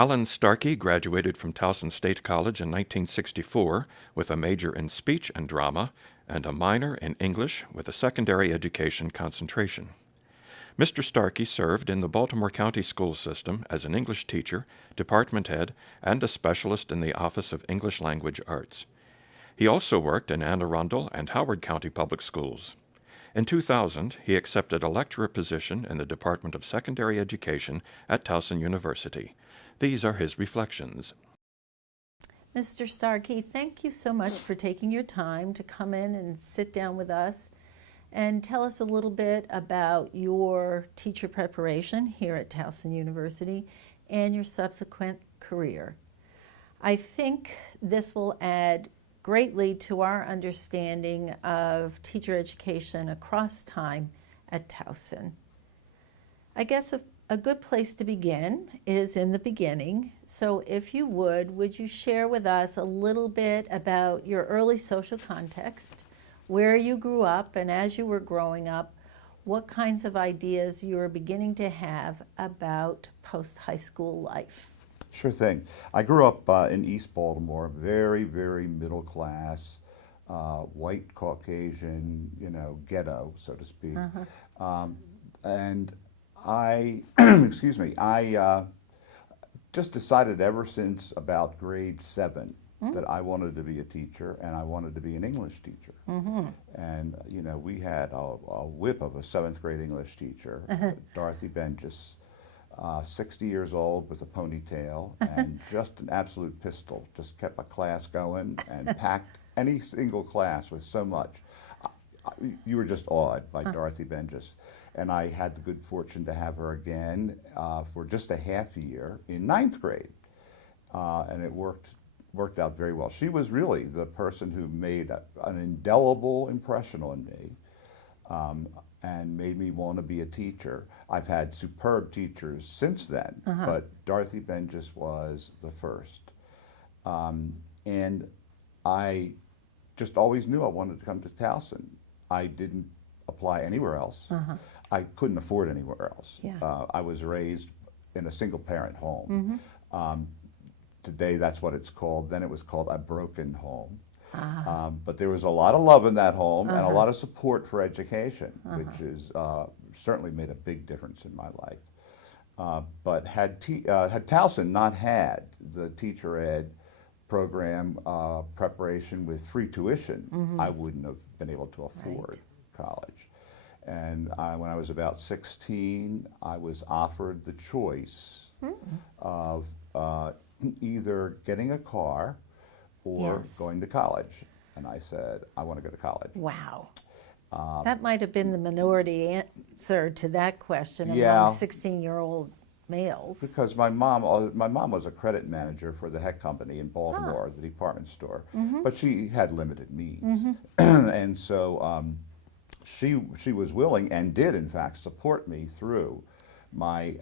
Allan Starkey graduated from Towson State College in 1964 with a major in speech and drama and a minor in English with a secondary education concentration. Mr. Starkey served in the Baltimore County School System as an English teacher, department head, and a specialist in the Office of English Language Arts. He also worked in Arundel and Howard County Public Schools. In 2000, he accepted a lecturer position in the Department of Secondary Education at Towson University. These are his reflections. Mr. Starkey, thank you so much for taking your time to come in and sit down with us and tell us a little bit about your teacher preparation here at Towson University and your subsequent career. I think this will add greatly to our understanding of teacher education across time at Towson. I guess a good place to begin is in the beginning. So if you would you share with us a little bit about your early social context, where you grew up, and as you were growing up, what kinds of ideas you were beginning to have about post-high school life? Sure thing. I grew up in East Baltimore, very, very middle class, white Caucasian, ghetto, so to speak. And I, excuse me, I just decided ever since about grade 7 that I wanted to be a teacher, and I wanted to be an English teacher. And, we had a whip of a 7th grade English teacher, Dorothy Benjus, 60 years old with a ponytail and just an absolute pistol. Just kept a class going and packed any single class with so much. You were just awed by Dorothy Benjus. And I had the good fortune to have her again for just a half a year in 9th grade. And it worked out very well. She was really the person who made an indelible impression on me and made me want to be a teacher. I've had superb teachers since then, but Dorothy Benjus was the first. And I just always knew I wanted to come to Towson. I didn't apply anywhere else. I couldn't afford anywhere else. I was raised in a single-parent home. Today, that's what it's called. Then it was called a broken home. But there was a lot of love in that home and a lot of support for education, which is certainly made a big difference in my life. But had Towson not had the teacher ed program preparation with free tuition, I wouldn't have been able to afford college. And when I was about 16, I was offered the choice of either getting a car or going to college. And I said, I want to go to college. Wow. That might have been the minority answer to that question among 16-year-old males. Because my mom was a credit manager for the Heck Company in Baltimore, the department store, but she had limited means. And so she was willing and did, in fact, support me through my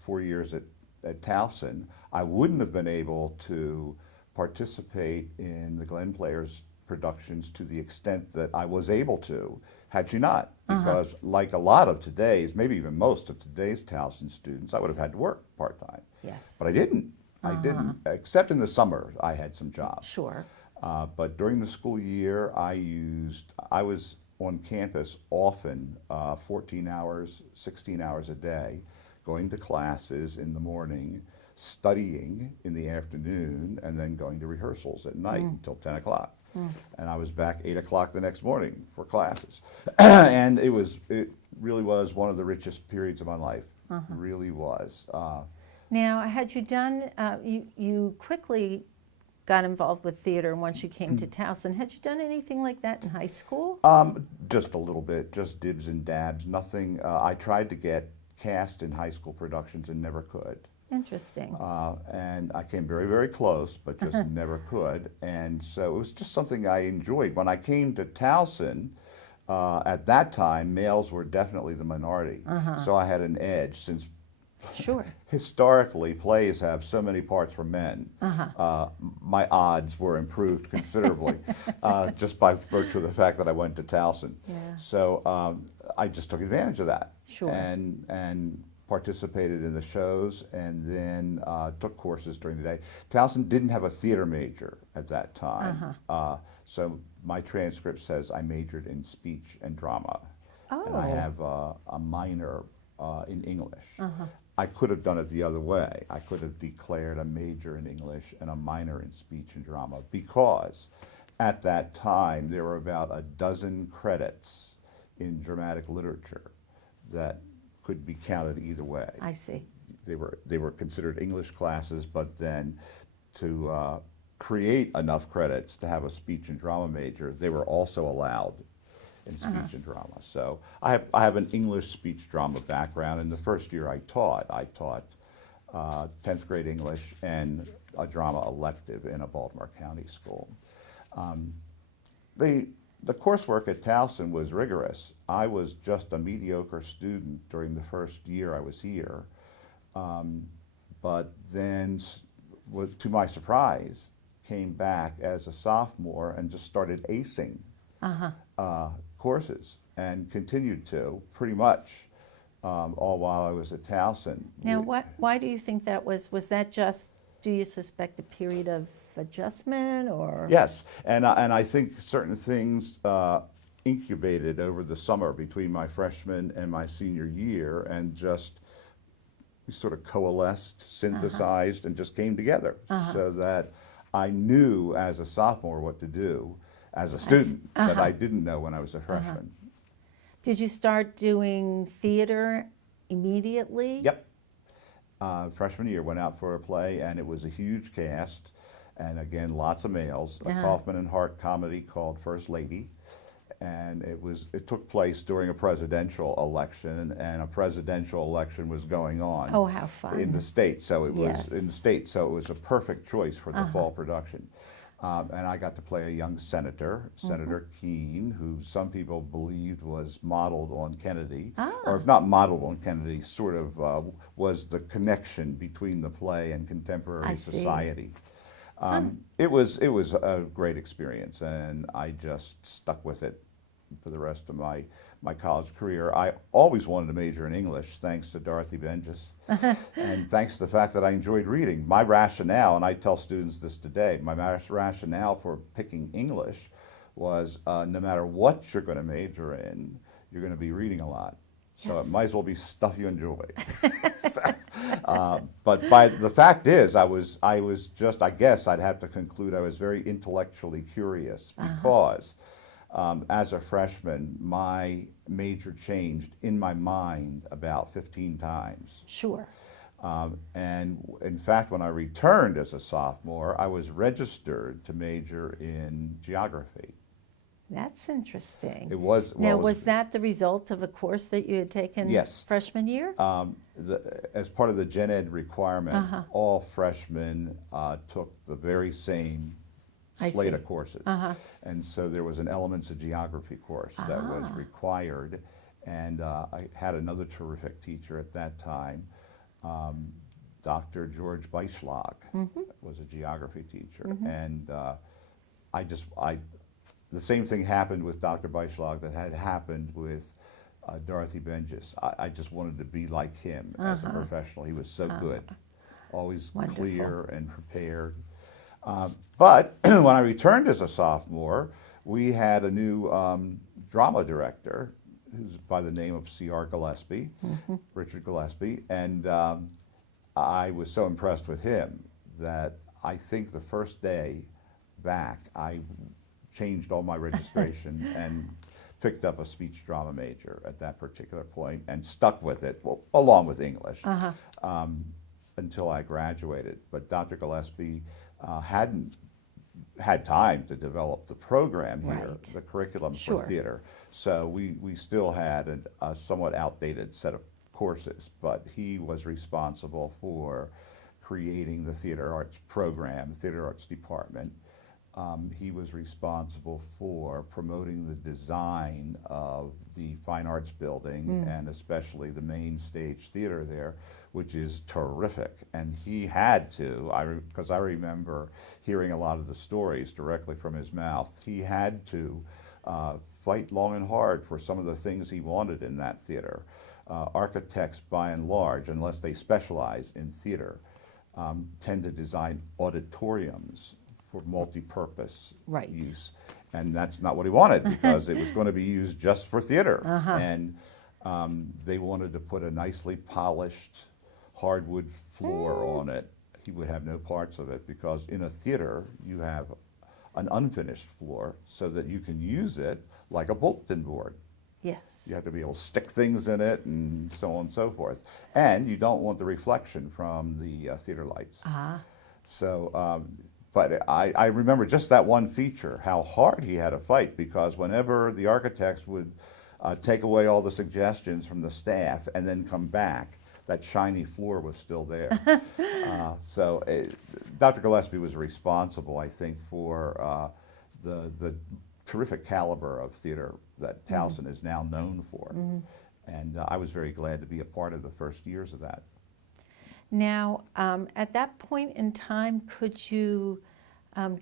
4 years at Towson. I wouldn't have been able to participate in the Glenn Players productions to the extent that I was able to had she not. Because like a lot of today's, maybe even most of today's Towson students, I would have had to work part-time. Yes. But I didn't. I didn't, except in the summer I had some jobs. Sure. But during the school year, I was on campus often 14 hours, 16 hours a day, going to classes in the morning, studying in the afternoon, and then going to rehearsals at night until 10 o'clock. And I was back 8 o'clock the next morning for classes. And it really was one of the richest periods of my life. It really was. Now, had you done, you quickly got involved with theater once you came to Towson. Had you done anything like that in high school? Just a little bit, just dibs and dabs, nothing. I tried to get cast in high school productions and never could. Interesting. And I came very, very close, but just never could. And so it was just something I enjoyed. When I came to Towson, at that time, males were definitely the minority. So I had an edge since historically plays have so many parts for men. My odds were improved considerably just by virtue of the fact that I went to Towson. So I just took advantage of that. And participated in the shows, and then took courses during the day. Towson didn't have a theater major at that time, so my transcript says I majored in speech and drama, and I have a minor in English. I could have done it the other way. I could have declared a major in English and a minor in speech and drama, because at that time there were about a dozen credits in dramatic literature that could be counted either way. I see. They were considered English classes, but then to create enough credits to have a speech and drama major, they were also allowed in speech and drama. So I have an English speech drama background. In the first year I taught 10th grade English and a drama elective in a Baltimore County school. The coursework at Towson was rigorous. I was just a mediocre student during the first year I was here, but then, to my surprise, came back as a sophomore and just started acing courses, and continued to pretty much all while I was at Towson. Now, why do you think that was? Was that just, do you suspect, a period of adjustment, or? Yes, and I think certain things incubated over the summer between my freshman and my senior year, and just sort of coalesced, synthesized, and just came together, so that I knew as a sophomore what to do as a student that I didn't know when I was a freshman. Did you start doing theater immediately? Yep. Freshman year, went out for a play, and it was a huge cast, and again, lots of males. A Kaufman and Hart comedy called First Lady, and it took place during a presidential election, and a presidential election was going on. Oh, how fun! In the state, so it was in the state, so it was a perfect choice for the fall production. And I got to play a young senator, Senator Keene, who some people believed was modeled on Kennedy, or if not modeled on Kennedy, sort of was the connection between the play and contemporary society. It was a great experience, and I just stuck with it for the rest of my college career. I always wanted to major in English, thanks to Dorothy Benjes, and thanks to the fact that I enjoyed reading. My rationale, and I tell students this today, my rationale for picking English was no matter what you're going to major in, you're going to be reading a lot. So it might as well be stuff you enjoy. But the fact is, I was just, I guess I'd have to conclude I was very intellectually curious, because as a freshman, my major changed in my mind about 15 times. Sure. And in fact, when I returned as a sophomore, I was registered to major in geography. That's interesting. It was. Now, was that the result of a course that you had taken freshman year? As part of the gen ed requirement, all freshmen took the very same slate of courses. And so there was an Elements of Geography course that was required, and I had another terrific teacher at that time, Dr. George Beischlag was a geography teacher, and the same thing happened with Dr. Beischlag that had happened with Dorothy Benjes. I just wanted to be like him as a professional. He was so good, always clear and prepared. But when I returned as a sophomore, we had a new drama director who's by the name of C.R. Gillespie, Richard Gillespie, and I was so impressed with him that I think the first day back, I changed all my registration and picked up a speech drama major at that particular point, and stuck with it, well, along with English, until I graduated. But Dr. Gillespie hadn't had time to develop the program here, the curriculum for theater. So we still had a somewhat outdated set of courses, but he was responsible for creating the theater arts program, the theater arts department, he was responsible for promoting the design of the Fine Arts Building and especially the main stage theater there, which is terrific. And he had to, because I remember hearing a lot of the stories directly from his mouth, he had to fight long and hard for some of the things he wanted in that theater. Architects, by and large, unless they specialize in theater, tend to design auditoriums for multi-purpose Right. use. And that's not what he wanted, because it was going to be used just for theater. And they wanted to put a nicely polished hardwood floor on it. He would have no parts of it, because in a theater you have an unfinished floor so that you can use it like a bulletin board. Yes. You have to be able to stick things in it and so on and so forth. And you don't want the reflection from the theater lights. So, but I remember just that one feature, how hard he had to fight, because whenever the architects would take away all the suggestions from the staff and then come back, that shiny floor was still there. Dr. Gillespie was responsible, I think, for the terrific caliber of theater that Towson is now known for. And I was very glad to be a part of the first years of that. Now, at that point in time, could you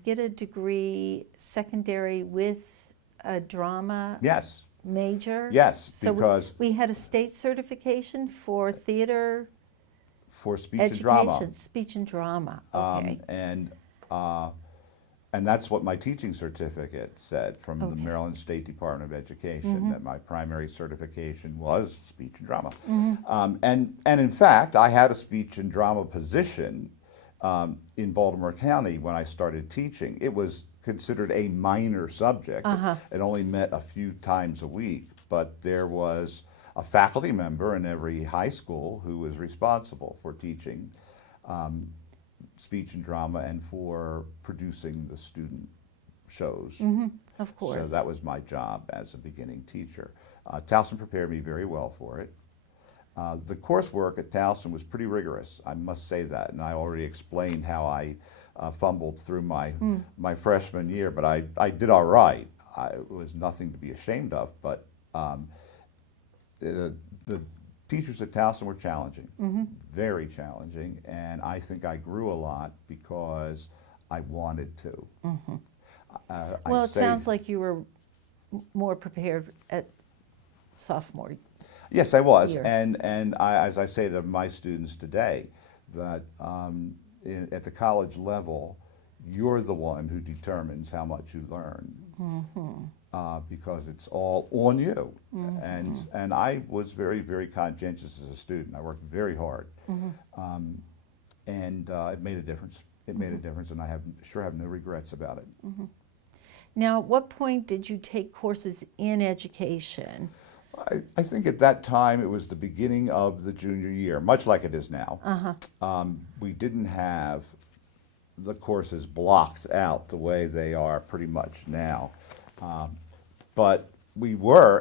get a degree secondary with a drama Yes. major? Yes, So because we had a state certification for theater for speech education, and drama. speech and drama. Okay. And that's what my teaching certificate said from the Okay. Maryland State Department of Education, that my primary certification was speech and drama. And in fact, I had a speech and drama position in Baltimore County when I started teaching. It was considered a minor subject. It only met a few times a week, but there was a faculty member in every high school who was responsible for teaching speech and drama and for producing the student shows. Of course. So that was my job as a beginning teacher. Towson prepared me very well for it. The coursework at Towson was pretty rigorous, I must say that, and I already explained how I fumbled through my freshman year, but I did all right. It was nothing to be ashamed of, but the teachers at Towson were challenging, very challenging, and I think I grew a lot because I wanted to. Well, it sounds like you were more prepared at sophomore. Yes, I was, year. and as I say to my students today, that at the college level, you're the one who determines how much you learn, because it's all on you. And I was very, very conscientious as a student. I worked very hard, and it made a difference. It made a difference, and I sure have no regrets about it. Now, at what point did you take courses in education? I think at that time it was the beginning of the junior year, much like it is now. We didn't have the courses blocked out the way they are pretty much now. But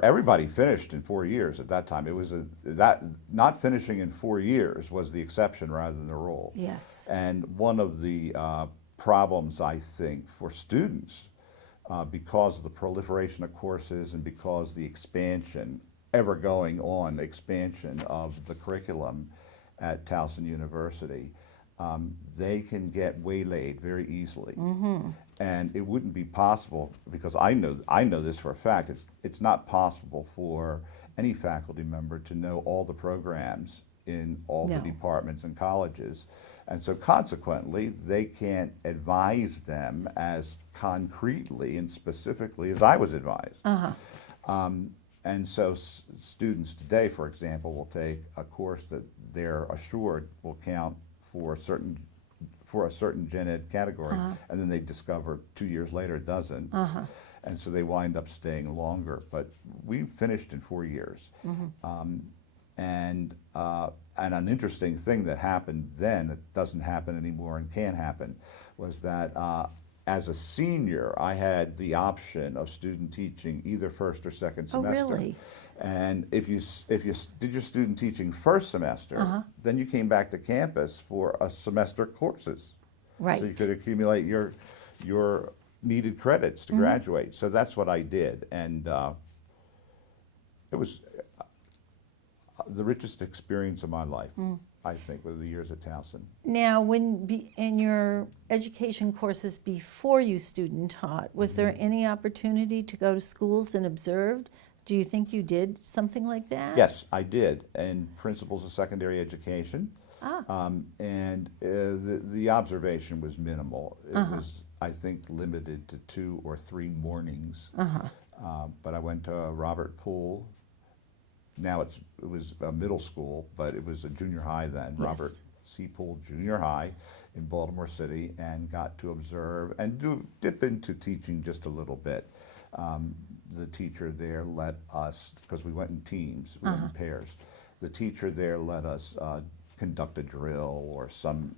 everybody finished in 4 years at that time. It was not finishing in 4 years was the exception rather than the rule. Yes. And one of the problems, I think, for students, because of the proliferation of courses and because the expansion of the curriculum at Towson University, they can get waylaid very easily. And it wouldn't be possible, because I know this for a fact, it's not possible for any faculty member to know all the programs in all the departments and colleges. And so consequently, they can't advise them as concretely and specifically as I was advised. And so students today, for example, will take a course that they're assured will count for a certain gen ed category, and then they discover 2 years later it doesn't. And so they wind up staying longer. But we finished in 4 years. And an interesting thing that happened then, that doesn't happen anymore and can happen, was that as a senior, I had the option of student teaching either first or second semester. Oh, really? And if you did your student teaching first semester, then you came back to campus for a semester courses. Right. So you could accumulate your needed credits to graduate. So that's what I did. And it was the richest experience of my life, I think, were the years at Towson. Now, in your education courses before you student taught, was there any opportunity to go to schools and observe? Do you think you did something like that? Yes, I did, and principles of secondary education. And the observation was minimal. It was, I think, limited to 2 or 3 mornings. But I went to Robert Poole. Now it was a middle school, but it was a junior high then, Yes. Robert C. Poole Junior High in Baltimore City, and got to observe and dip into teaching just a little bit. The teacher there let us, because we went in teams, we went in pairs, the teacher there let us conduct a drill or some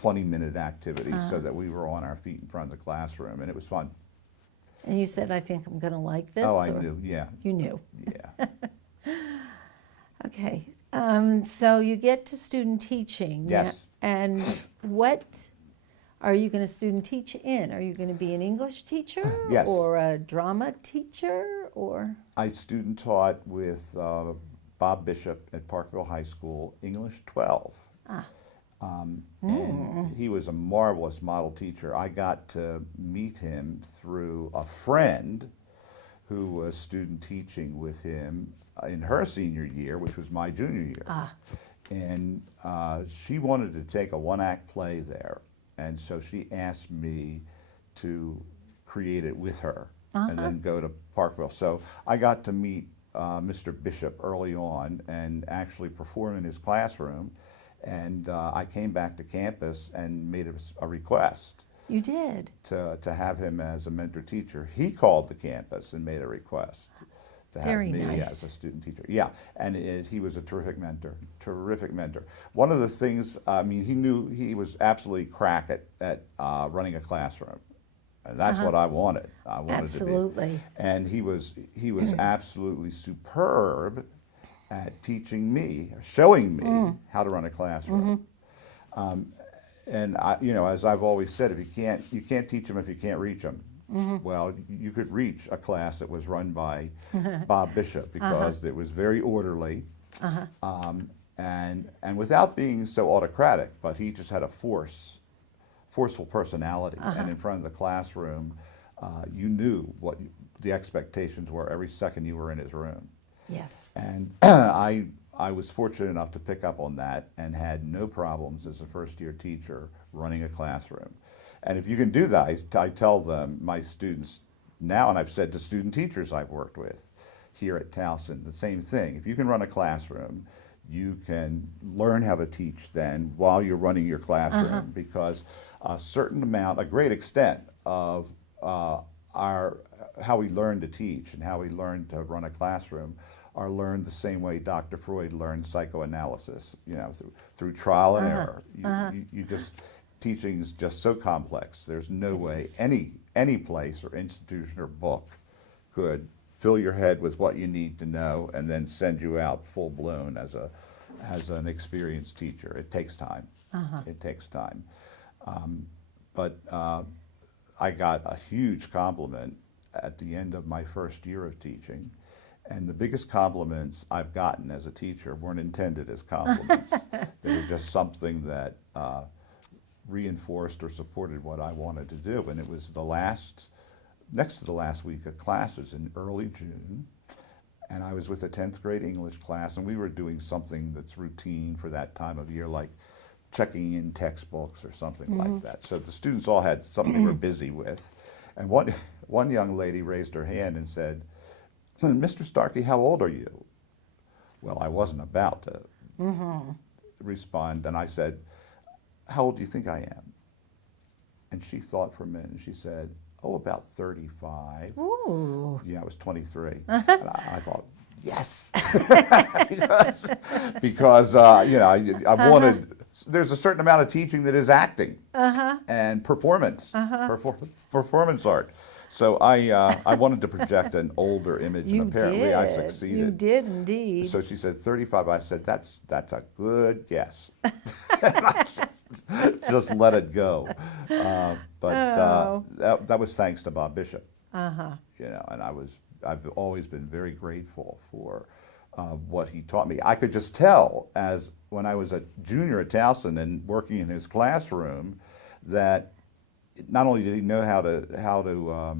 20-minute activity so that we were on our feet in front of the classroom, and it was fun. And you said, I think I'm going to like this? Oh, I or- knew, yeah. You knew. Yeah. Okay. So you get to student teaching. Yes. And what are you going to student teach in? Are you going to be an English teacher? Yes. Or a drama teacher? Or? I student taught with Bob Bishop at Parkville High School, English 12. And he was a marvelous model teacher. I got to meet him through a friend who was student teaching with him in her senior year, which was my junior year. And she wanted to take a 1-act play there. And so she asked me to create it with her and then go to Parkville. So I got to meet Mr. Bishop early on and actually perform in his classroom. And I came back to campus and made a request. You did? To have him as a mentor teacher. He called the campus and made a request to have Very me nice. as a student teacher. Yeah, and he was a terrific mentor, terrific mentor. One of the things, I mean, he knew he was absolutely crack at running a classroom. And that's what I wanted. I wanted Absolutely. to be. And he was absolutely superb at teaching me, showing me how to run a classroom. And as I've always said, if you can't teach them if you can't reach them. Well, you could reach a class that was run by Bob Bishop because it was very orderly, and without being so autocratic. But he just had a forceful personality, and in front of the classroom, you knew what the expectations were every second you were in his room. Yes. And I was fortunate enough to pick up on that and had no problems as a first-year teacher running a classroom. And if you can do that, I tell them, my students now, and I've said to student teachers I've worked with here at Towson, the same thing. If you can run a classroom, you can learn how to teach then while you're running your classroom, because a great extent of how we learn to teach and how we learn to run a classroom are learned the same way Dr. Freud learned psychoanalysis, through trial and error. You just, teaching is just so complex. There's no way any place or institution or book could fill your head with what you need to know and then send you out full blown as an experienced teacher. It takes time. It takes time. But I got a huge compliment at the end of my first year of teaching. And the biggest compliments I've gotten as a teacher weren't intended as compliments. They were just something that reinforced or supported what I wanted to do. And it was next to the last week of classes in early June. And I was with a 10th grade English class, and we were doing something that's routine for that time of year, like checking in textbooks or something like that. So the students all had something they were busy with. And one young lady raised her hand and said, "Mr. Starkey, how old are you?" Well, I wasn't about to respond, and I said, "How old do you think I am?" And she thought for a minute, and she said, "Oh, about 35. Ooh. Yeah, I was 23. And I thought, yes, because I wanted. There's a certain amount of teaching that is acting and performance, performance art. So I wanted to project an older image, and apparently I succeeded. You did indeed. So she said 35. I said, that's a good guess. And I just just let it go. But Oh. that was thanks to Bob Bishop. Uh-huh. You know, and I've always been very grateful for what he taught me. I could just tell as when I was a junior at Towson and working in his classroom that not only did he know how to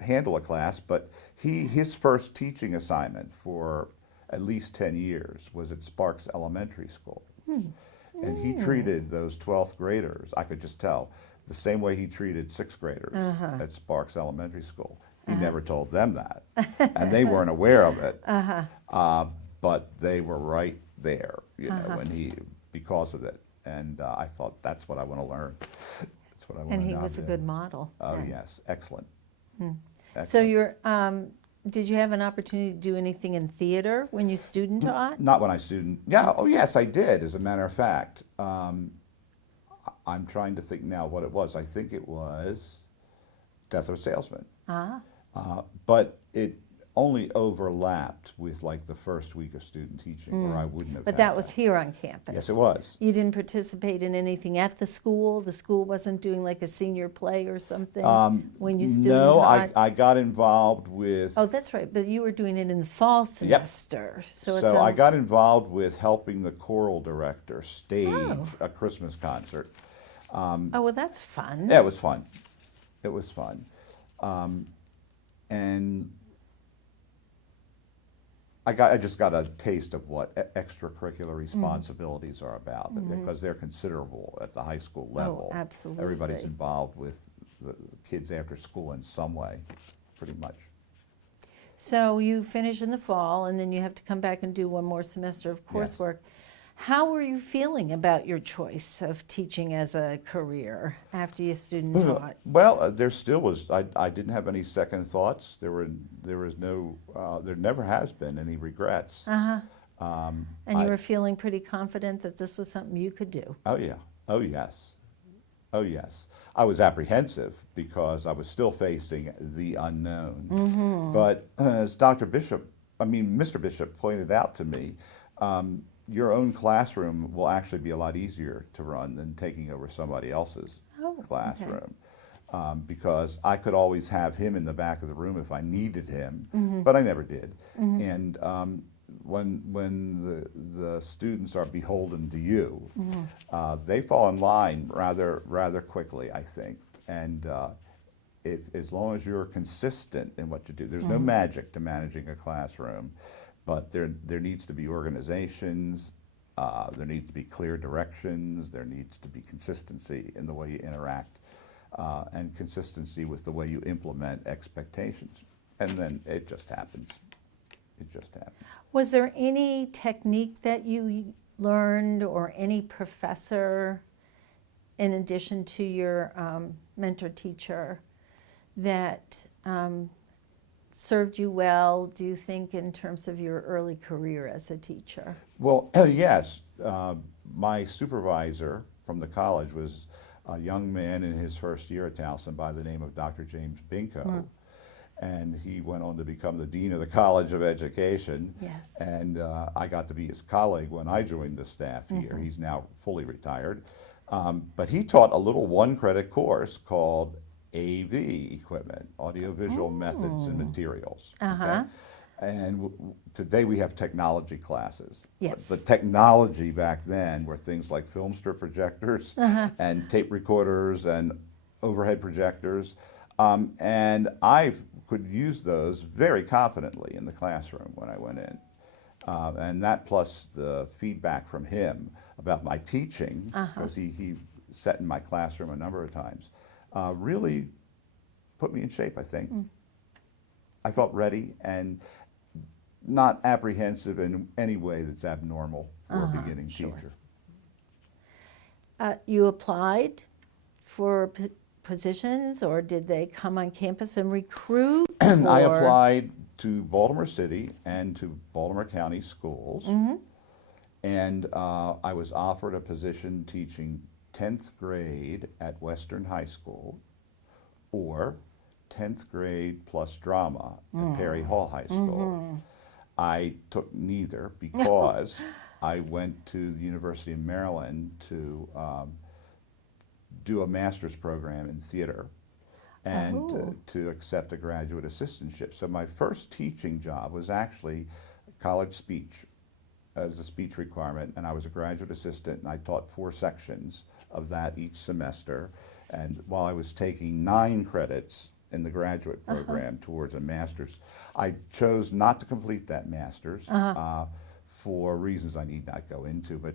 handle a class, but his first teaching assignment for at least 10 years was at Sparks Elementary School. And he treated those 12th graders, I could just tell, the same way he treated 6th graders at Sparks Elementary School. He never told them that, and they weren't aware of it. But they were right there, you know, because of it. And I thought, that's what I want to learn. That's what I want to And he now was do. a good model. Oh, then. yes, excellent. So Excellent. did you have an opportunity to do anything in theater when you student taught? Not when I student. Yeah. Oh, yes, I did. As a matter of fact, I'm trying to think now what it was. I think it was Death of a Salesman. But it only overlapped with like the first week of student teaching, or I wouldn't have. But had that was here on campus. Yes, it was. You didn't participate in anything at the school? The school wasn't doing like a senior play or something when you student No, taught? I got involved with. Oh, that's right. But you were doing it in the fall semester. So, it's I got involved with helping the choral director stage a Christmas concert. oh, well, that's fun. Yeah, it was fun. It was fun. And I just got a taste of what extracurricular responsibilities are about, because they're considerable at the high school level. Absolutely. Everybody's involved with the kids after school in some way, pretty much. So you finish in the fall, and then you have to come back and do one more semester of coursework. How were you feeling about your choice of teaching as a career after you student taught? Well, there still was. I didn't have any second thoughts. There was no. There never has been any regrets. And you were feeling pretty confident that this was something you could do. Oh yeah. Oh yes. Oh yes. I was apprehensive because I was still facing the unknown. But as Mr. Bishop pointed out to me, your own classroom will actually be a lot easier to run than taking over somebody else's classroom. Because I could always have him in the back of the room if I needed him, but I never did. And when the students are beholden to you, they fall in line rather quickly, I think. And as long as you're consistent in what you do, there's no magic to managing a classroom. But there needs to be organizations, there needs to be clear directions, there needs to be consistency in the way you interact, and consistency with the way you implement expectations. And then it just happens. It just happens. Was there any technique that you learned or any professor, in addition to your mentor teacher, that served you well, do you think, in terms of your early career as a teacher? Well, yes. My supervisor from the college was a young man in his first year at Towson by the name of Dr. James Binko. And he went on to become the Dean of the College of Education. Yes. And I got to be his colleague when I joined the staff here. He's now fully retired. But he taught a little one-credit course called AV equipment, audiovisual methods and materials. Okay? And today we have technology classes. Yes. The technology back then were things like film strip projectors and tape recorders and overhead projectors. And I could use those very confidently in the classroom when I went in. And that plus the feedback from him about my teaching, because he sat in my classroom a number of times, really put me in shape, I think. I felt ready and not apprehensive in any way that's abnormal for a beginning teacher. You applied for positions, or did they come on campus and recruit? I applied to Baltimore City and to Baltimore County Schools. And I was offered a position teaching 10th grade at Western High School, or 10th grade plus drama at Perry Hall High School. I took neither because I went to the University of Maryland to do a master's program in theater and Oh. to accept a graduate assistantship. So my first teaching job was actually college speech as a speech requirement, and I was a graduate assistant, and I taught 4 sections of that each semester. And while I was taking 9 credits in the graduate program towards a master's, I chose not to complete that master's for reasons I need not go into, but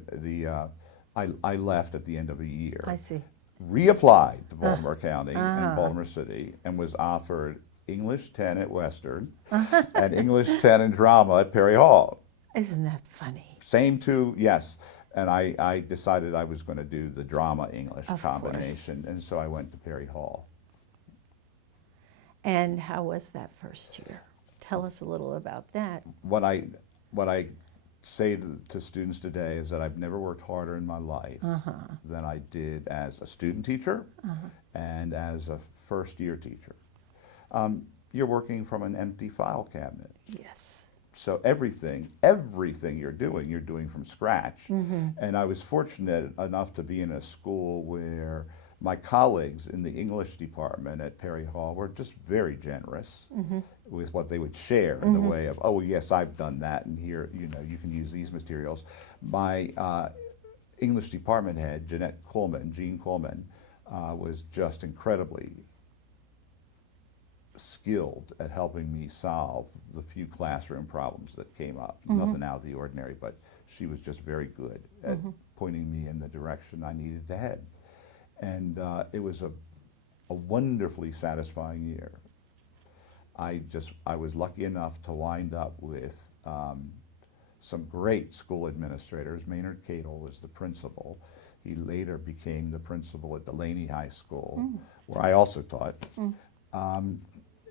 I left at the end of a year. I see. Reapplied to Baltimore County and Baltimore City and was offered English 10 at Western and English 10 and drama at Perry Hall. Isn't that funny? Same two, yes. And I decided I was going to do the drama English Of combination, and so I went to Perry Hall. And how was that first year? Tell us a little about that. What I say to students today is that I've never worked harder in my life than I did as a student teacher and as a first-year teacher. You're working from an empty file cabinet. Yes. So everything you're doing from scratch. And I was fortunate enough to be in a school where my colleagues in the English department at Perry Hall were just very generous with what they would share in the way of, oh yes, I've done that, and here, you can use these materials. My English department head, Jean Coleman, was just incredibly skilled at helping me solve the few classroom problems that came up. Nothing out of the ordinary, but she was just very good at pointing me in the direction I needed to head. And it was a wonderfully satisfying year. I was lucky enough to wind up with some great school administrators. Maynard Cadle was the principal. He later became the principal at Delaney High School, where I also taught.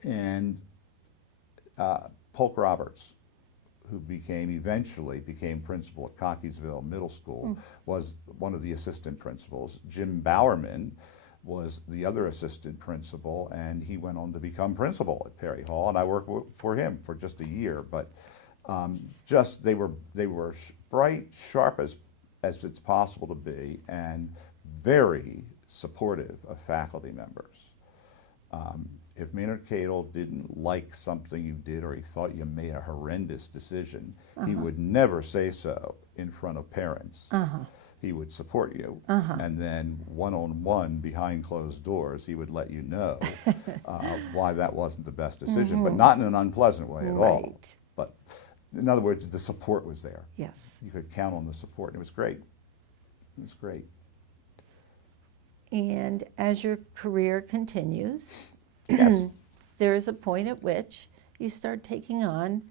And Polk Roberts, who eventually became principal at Cockeysville Middle School, was one of the assistant principals. Jim Bowerman was the other assistant principal, and he went on to become principal at Perry Hall, and I worked for him for just a year. But they were bright, sharp as it's possible to be, and very supportive of faculty members. If Maynard Cadle didn't like something you did, or he thought you made a horrendous decision, he would never say so in front of parents. He would support you, and then one-on-one, behind closed doors, he would let you know why that wasn't the best decision, but not in an unpleasant way at all. Right. But in other words, the support was there. Yes. You could count on the support, and it was great. It was great. And as your career continues, Yes. there is a point at which you start taking on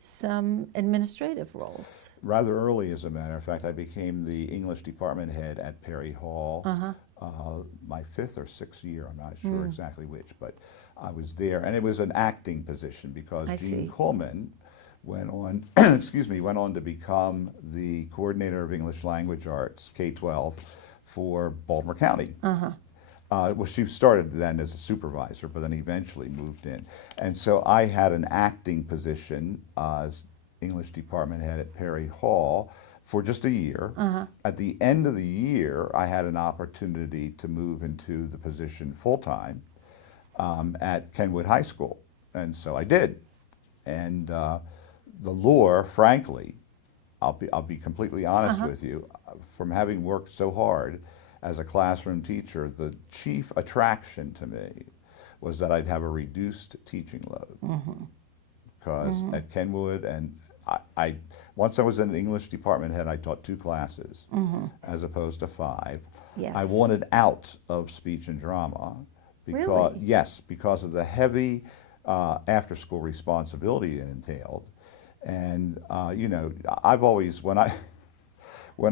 some administrative roles. Rather early, as a matter of fact, I became the English department head at Perry Hall. My 5th or 6th year, I'm not sure exactly which, but I was there, and it was an acting position because Jean Coleman went on, went on to become the coordinator of English language arts, K-12, for Baltimore County. Well, she started then as a supervisor, but then eventually moved in. And so I had an acting position as English department head at Perry Hall for just a year. At the end of the year, I had an opportunity to move into the position full-time at Kenwood High School. And so I did. And the lure, frankly, I'll be completely honest with you, from having worked so hard as a classroom teacher, the chief attraction to me was that I'd have a reduced teaching load. Because at Kenwood, and once I was an English department head, I taught 2 classes as opposed to 5. Yes. I wanted out of speech and drama because, Really? yes, because of the heavy after-school responsibility it entailed. And I've always, when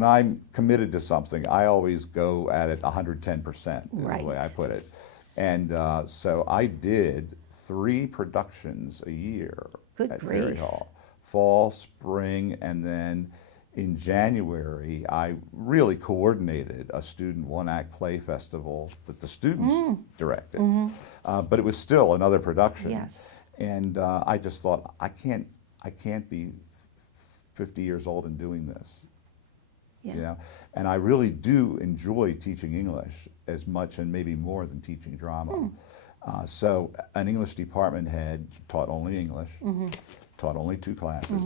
I'm committed to something, I always go at it 110%, is the way I put it. And so I did 3 productions a year at Perry Hall. Fall, spring, and then in January, I really coordinated a student one-act play festival that the students directed. But it was still another production. Yes. And I just thought, I can't be 50 years old and doing this. Yeah. You know, and I really do enjoy teaching English as much and maybe more than teaching drama. So an English department head taught only English, taught only 2 classes,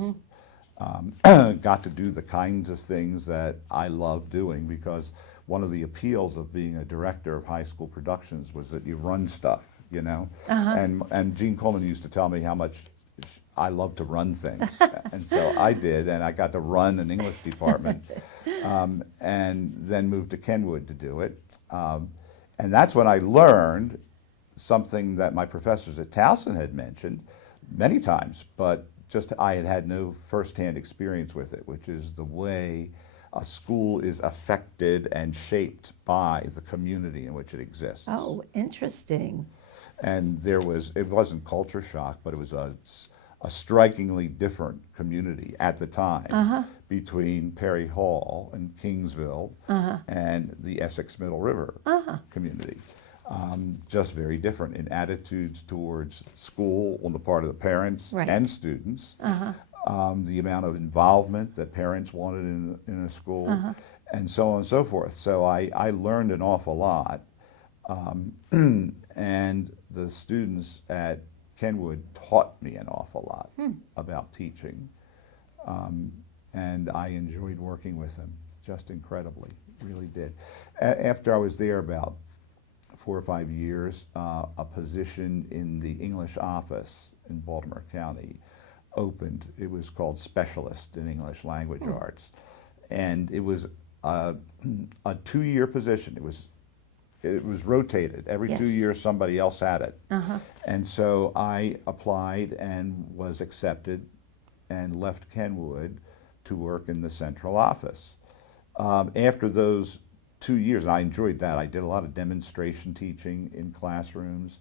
got to do the kinds of things that I love doing, because one of the appeals of being a director of high school productions was that you run stuff, you know. And Gene Coleman used to tell me how much I love to run things, and so I did, and I got to run an English department, and then moved to Kenwood to do it. And that's when I learned something that my professors at Towson had mentioned many times, but just I had had no firsthand experience with it, which is the way a school is affected and shaped by the community in which it exists. Oh, interesting. And it wasn't culture shock, but it was a strikingly different community at the time between Perry Hall and Kingsville and the Essex Middle River community. Just very different in attitudes towards school on the part of the parents and students, the amount of involvement that parents wanted in a school, and so on and so forth. So I learned an awful lot, and the students at Kenwood taught me an awful lot about teaching, and I enjoyed working with them just incredibly, really did. After I was there about 4 or 5 years, a position in the English office in Baltimore County opened. It was called Specialist in English Language Arts, and it was a 2-year position. It was rotated. Every 2 years somebody else had it. And so I applied and was accepted and left Kenwood to work in the central office. After those 2 years, and I enjoyed that. I did a lot of demonstration teaching in classrooms.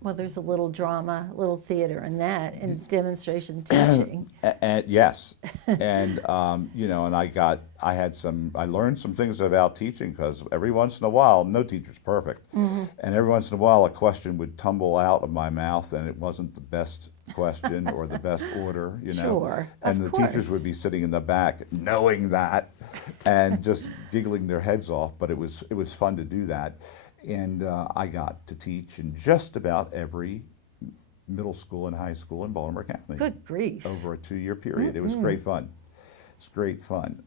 Well, there's a little drama, a little theater in that, and demonstration teaching. Yes, and you know, and I learned some things about teaching, because every once in a while, no teacher's perfect, and every once in a while a question would tumble out of my mouth, and it wasn't the best question or the best order, you know. Sure, and of the teachers would be sitting in the back knowing that and just giggling their heads off, but it was fun to do that. And I got to teach in just about every middle school and high school in Baltimore County. Good grief. Over a 2-year period. It was great fun. It's great fun.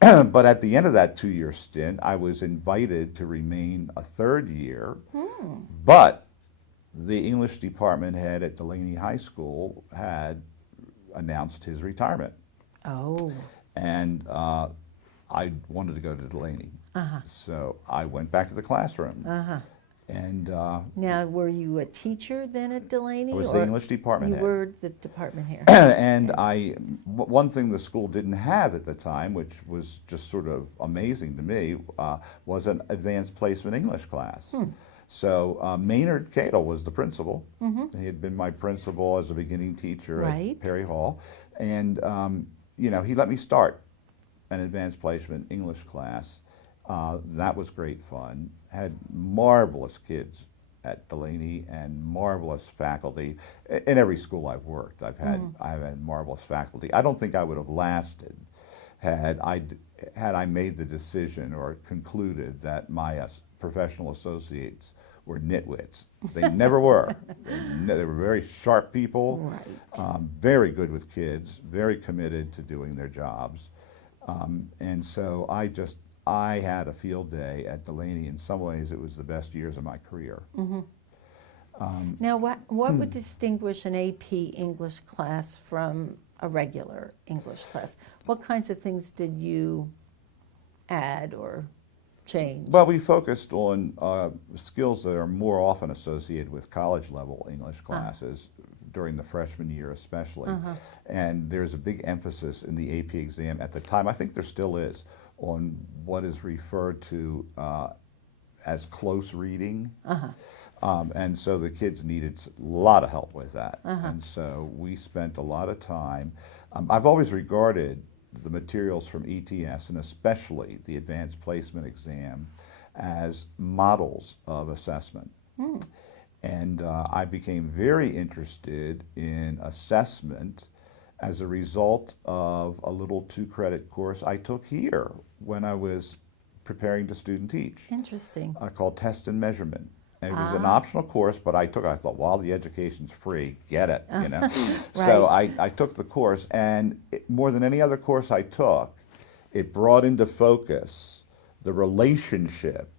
But at the end of that 2-year stint, I was invited to remain a 3rd year, but the English department head at Delaney High School had announced his retirement. Oh. And I wanted to go to Delaney. So I went back to the classroom. And Now, were you a teacher then at Delaney? I was the English department head. You were the department head. And one thing the school didn't have at the time, which was just sort of amazing to me, was an advanced placement English class. So Maynard Cadle was the principal. He had been my principal as a beginning teacher at Perry Hall. And you know, he let me start an advanced placement English class. That was great fun. Had marvelous kids at Delaney and marvelous faculty. In every school I've worked, I've had marvelous faculty. I don't think I would have lasted had I made the decision or concluded that my professional associates were nitwits. They never were. They were very sharp people, very good with kids, very committed to doing their jobs. And so I had a field day at Delaney. In some ways, it was the best years of my career. Now, what would distinguish an AP English class from a regular English class? What kinds of things did you add or change? Well, we focused on skills that are more often associated with college-level English classes during the freshman year especially. And there's a big emphasis in the AP exam at the time, I think there still is, on what is referred to as close reading. And so the kids needed a lot of help with that. And so we spent a lot of time. I've always regarded the materials from ETS, and especially the advanced placement exam, as models of assessment. And I became very interested in assessment as a result of a little 2-credit course I took here when I was preparing to student teach. Interesting. Called Test and Measurement. And it was an optional course, but I thought, well, the education's free, get it, you know. So I took the course, and more than any other course I took, it brought into focus the relationship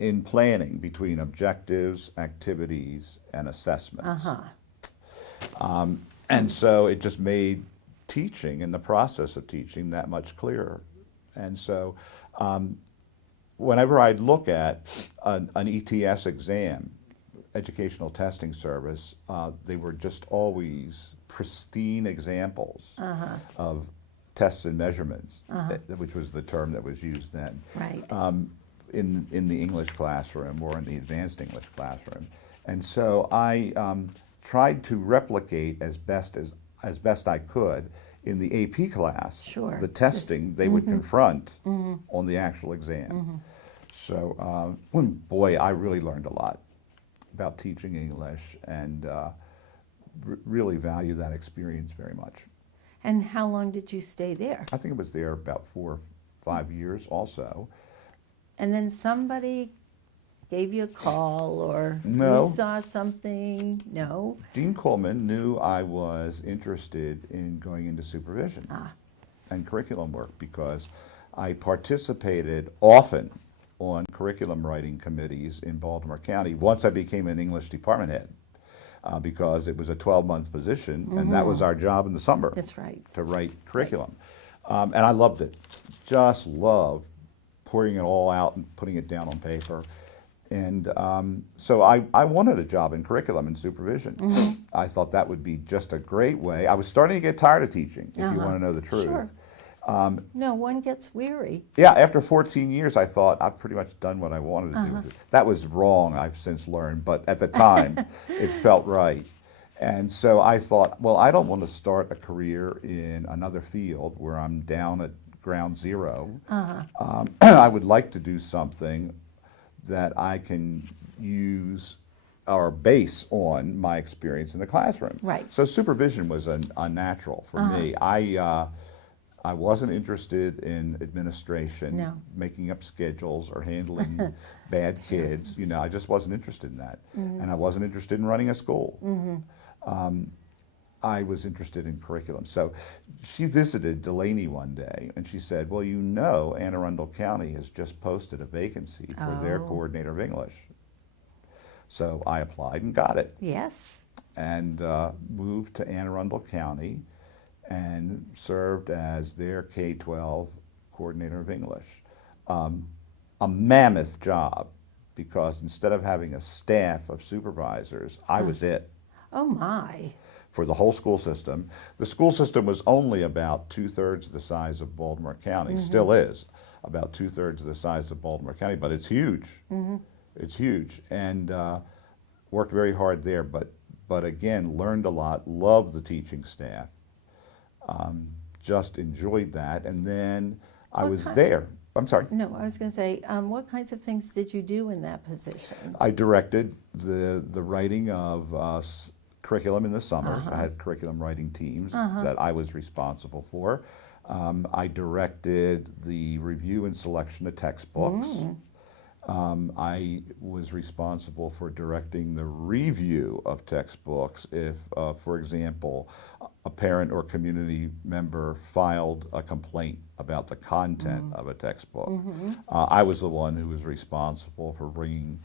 in planning between objectives, activities, and assessments. And so it just made teaching and the process of teaching that much clearer. And so whenever I'd look at an ETS exam, Educational Testing Service, they were just always pristine examples of tests and measurements, which was the term that was used then. Right. In the English classroom or in the advanced English classroom. And so I tried to replicate as best I could in the AP class the testing they would confront on the actual exam. So boy, I really learned a lot about teaching English, and really value that experience very much. And how long did you stay there? I think it was there about 4 or 5 years also. And then somebody gave you a call, or No. you saw something? No? Dean Coleman knew I was interested in going into supervision and curriculum work, because I participated often on curriculum writing committees in Baltimore County once I became an English department head, because it was a 12-month position, and that was our job in the summer. That's right. To write curriculum. And I loved it. Just loved pouring it all out and putting it down on paper. And so I wanted a job in curriculum and supervision. I thought that would be just a great way. I was starting to get tired of teaching, if you want to know the truth. Sure. No, one gets weary. Yeah, after 14 years, I thought I've pretty much done what I wanted to do with it. That was wrong, I've since learned, but at the time, it felt right. And so I thought, well, I don't want to start a career in another field where I'm down at ground zero. I would like to do something that I can use or base on my experience in the classroom. Right. So supervision was a natural for me. I wasn't interested in administration, making up schedules or handling bad kids. You know, I just wasn't interested in that. And I wasn't interested in running a school. I was interested in curriculum. So she visited Delaney one day, and she said, well, you know, Arundel County has just posted a vacancy for their coordinator of English. So I applied and got it. Yes. And moved to Arundel County and served as their K-12 coordinator of English. A mammoth job, because instead of having a staff of supervisors, I was it. Oh my. For the whole school system. The school system was only about 2/3 the size of Baltimore County, still is about 2/3 the size of Baltimore County, but it's huge. It's huge, and worked very hard there, but again, learned a lot, loved the teaching staff, just enjoyed that, and then I was there. I'm sorry. No, I was going to say, what kinds of things did you do in that position? I directed the writing of curriculum in the summers. I had curriculum writing teams that I was responsible for. I directed the review and selection of textbooks. I was responsible for directing the review of textbooks if, for example, a parent or community member filed a complaint about the content of a textbook. I was the one who was responsible for bringing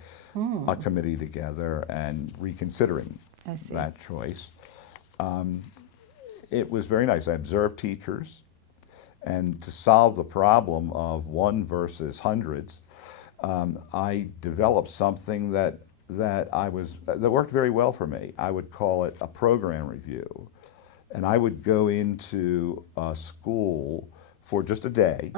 a committee together and reconsidering that choice. It was very nice. I observed teachers, and to solve the problem of one versus hundreds, I developed something that worked very well for me. I would call it a program review, and I would go into a school for just a day,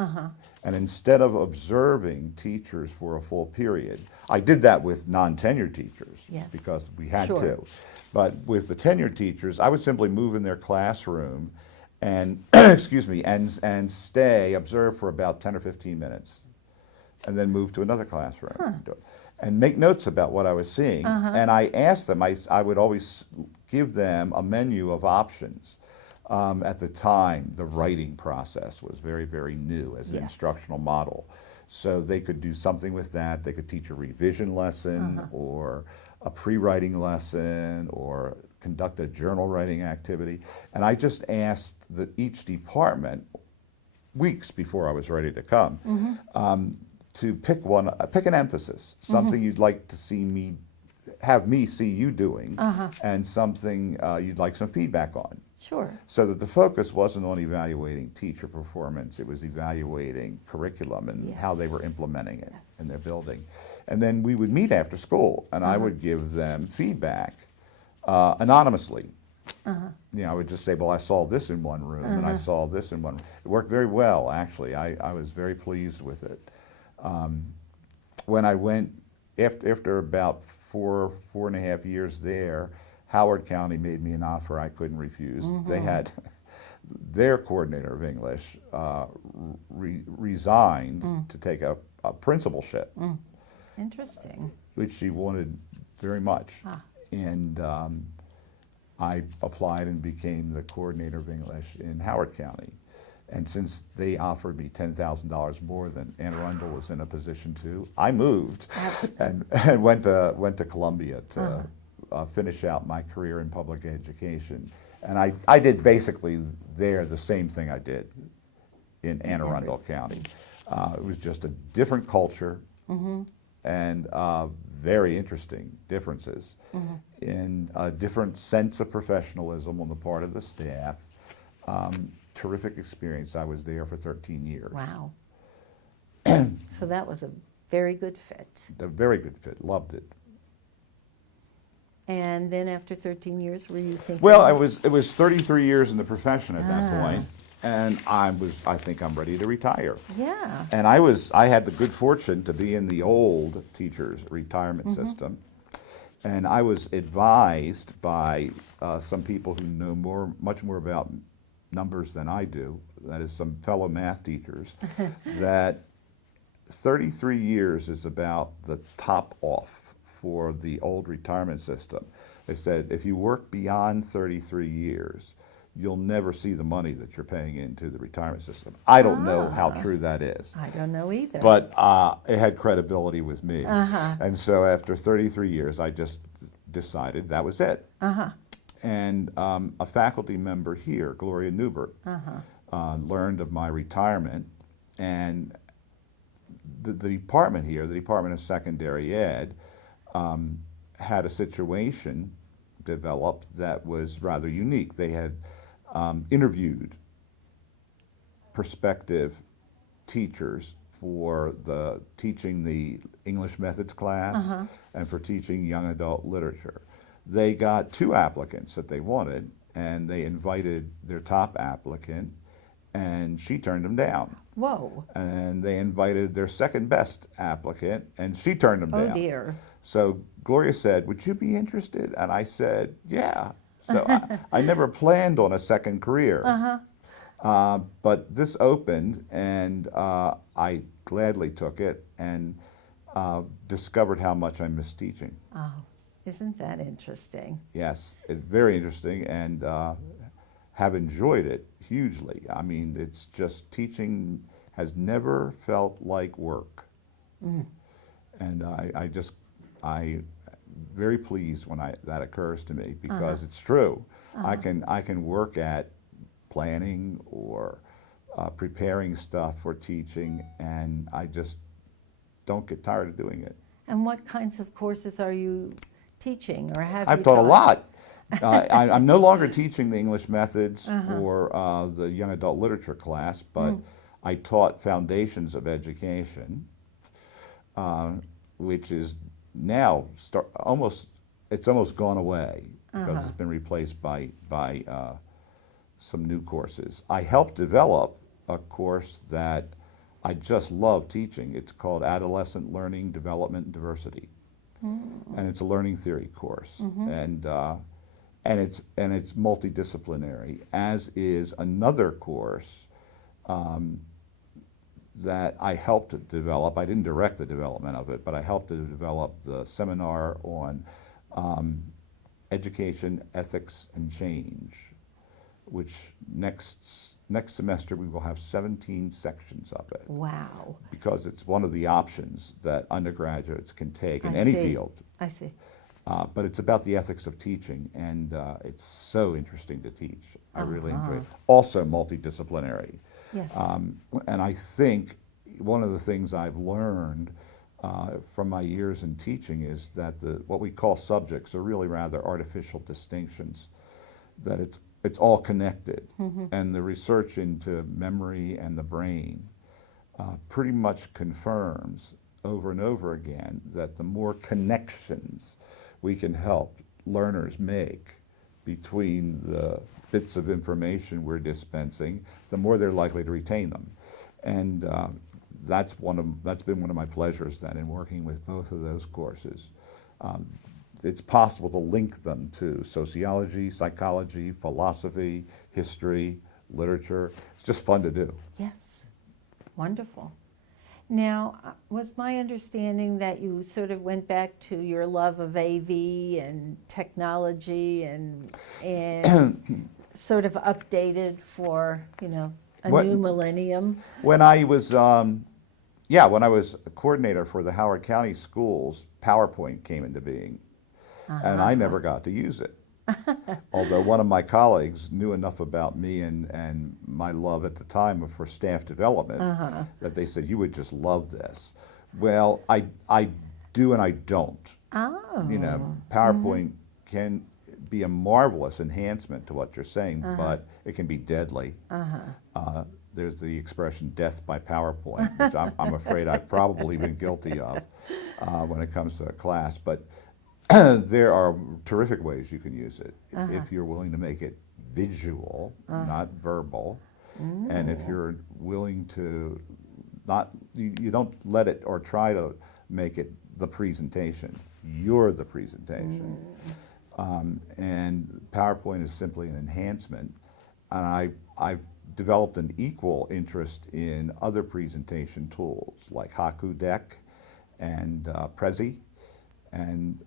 and instead of observing teachers for a full period, I did that with non-tenured teachers because we had to. But with the tenured teachers, I would simply move in their classroom and excuse me, and stay, observe for about 10 or 15 minutes, and then move to another classroom and make notes about what I was seeing. And I asked them, I would always give them a menu of options At the time, the writing process was very, very new as an Yes. instructional model. So they could do something with that. They could teach a revision lesson or a pre-writing lesson or conduct a journal writing activity. And I just asked that each department, weeks before I was ready to come, to pick an emphasis, something you'd like to have me see you doing, and something you'd like some feedback on. Sure. So that the focus wasn't on evaluating teacher performance, it was evaluating curriculum and how they were Yes. implementing it Yes. in their building. And then we would meet after school, and I would give them feedback anonymously. I would just say, well, I saw this in one room, and I saw this in one room. It worked very well, actually. I was very pleased with it. When I went, after about 4.5 years there, Howard County made me an offer I couldn't refuse. They had their coordinator of English resigned to take a principalship, Interesting. which she wanted very much. And I applied and became the coordinator of English in Howard County. And since they offered me $10,000 more than Arundel was in a position to, I moved and went to Columbia to finish out my career in public education. And I did basically there the same thing I did in Anne Arundel County. It was just a different culture and very interesting differences in a different sense of professionalism on the part of the staff. Terrific experience. I was there for 13 years. Wow. So that was a very good fit. A very good fit. Loved it. And then after 13 years, were you thinking? Well, it was 33 years in the profession at that point, and I think I'm ready to retire. Yeah. And I had the good fortune to be in the old teachers' retirement system, and I was advised by some people who know much more about numbers than I do, that is some fellow math teachers, that 33 years is about the top off for the old retirement system. They said if you work beyond 33 years, you'll never see the money that you're paying into the retirement system. I don't know how true that is. I don't know either. But it had credibility with me. And so after 33 years, I just decided that was it. And a faculty member here, Gloria Newbert, learned of my retirement, and the department here, the Department of Secondary Ed, had a situation developed that was rather unique. They had interviewed prospective teachers for teaching the English methods class and for teaching young adult literature. They got 2 applicants that they wanted, and they invited their top applicant, and she turned them down. Whoa. And they invited their second best applicant, and she turned them down. Oh dear. So Gloria said, would you be interested? And I said, yeah. So I never planned on a second career. But this opened, and I gladly took it and discovered how much I missed teaching. Oh, isn't that interesting? Yes, it's very interesting, and have enjoyed it hugely. I mean, it's just teaching has never felt like work. And I'm very pleased when that occurs to me, because it's true. I can work at planning or preparing stuff for teaching, and I just don't get tired of doing it. And what kinds of courses are you teaching, or have I've you taught a lot. I'm no longer teaching the English methods or the young adult literature class, but I taught Foundations of Education, which is now almost gone away because it's been replaced by some new courses. I helped develop a course that I just love teaching. It's called Adolescent Learning, Development, and Diversity, and it's a learning theory course, and it's multidisciplinary, as is another course that I helped to develop. I didn't direct the development of it, but I helped to develop the seminar on education, ethics, and change. which next semester we will have 17 sections of it. Wow. Because it's one of the options that undergraduates can take in I any see. field. I see. But it's about the ethics of teaching, and it's so interesting to teach. I really enjoy it. Uh-huh. Also multidisciplinary. Yes. And I think one of the things I've learned from my years in teaching is that what we call subjects are really rather artificial distinctions, that it's all connected. And the research into memory and the brain pretty much confirms over and over again that the more connections we can help learners make between the bits of information we're dispensing, the more they're likely to retain them. And that's been one of my pleasures then in working with both of those courses. It's possible to link them to sociology, psychology, philosophy, history, literature. It's just fun to do. Yes. Wonderful. Now, was my understanding that you sort of went back to your love of AV and technology and sort of updated for, a new millennium? When I was, when I was a coordinator for the Howard County Schools, PowerPoint came into being, and I never got to use it. Although one of my colleagues knew enough about me and my love at the time for staff development that they said, you would just love this. Well, I do and I don't. Oh. PowerPoint can be a marvelous enhancement to what you're saying, but it can be deadly. There's the expression death by PowerPoint, which I'm afraid I've probably been guilty of when it comes to a class. But there are terrific ways you can use it if you're willing to make it visual, not verbal, and if you're willing to you don't let it or try to make it the presentation. You're the presentation. And PowerPoint is simply an enhancement. And I've developed an equal interest in other presentation tools like Haku Deck and Prezi and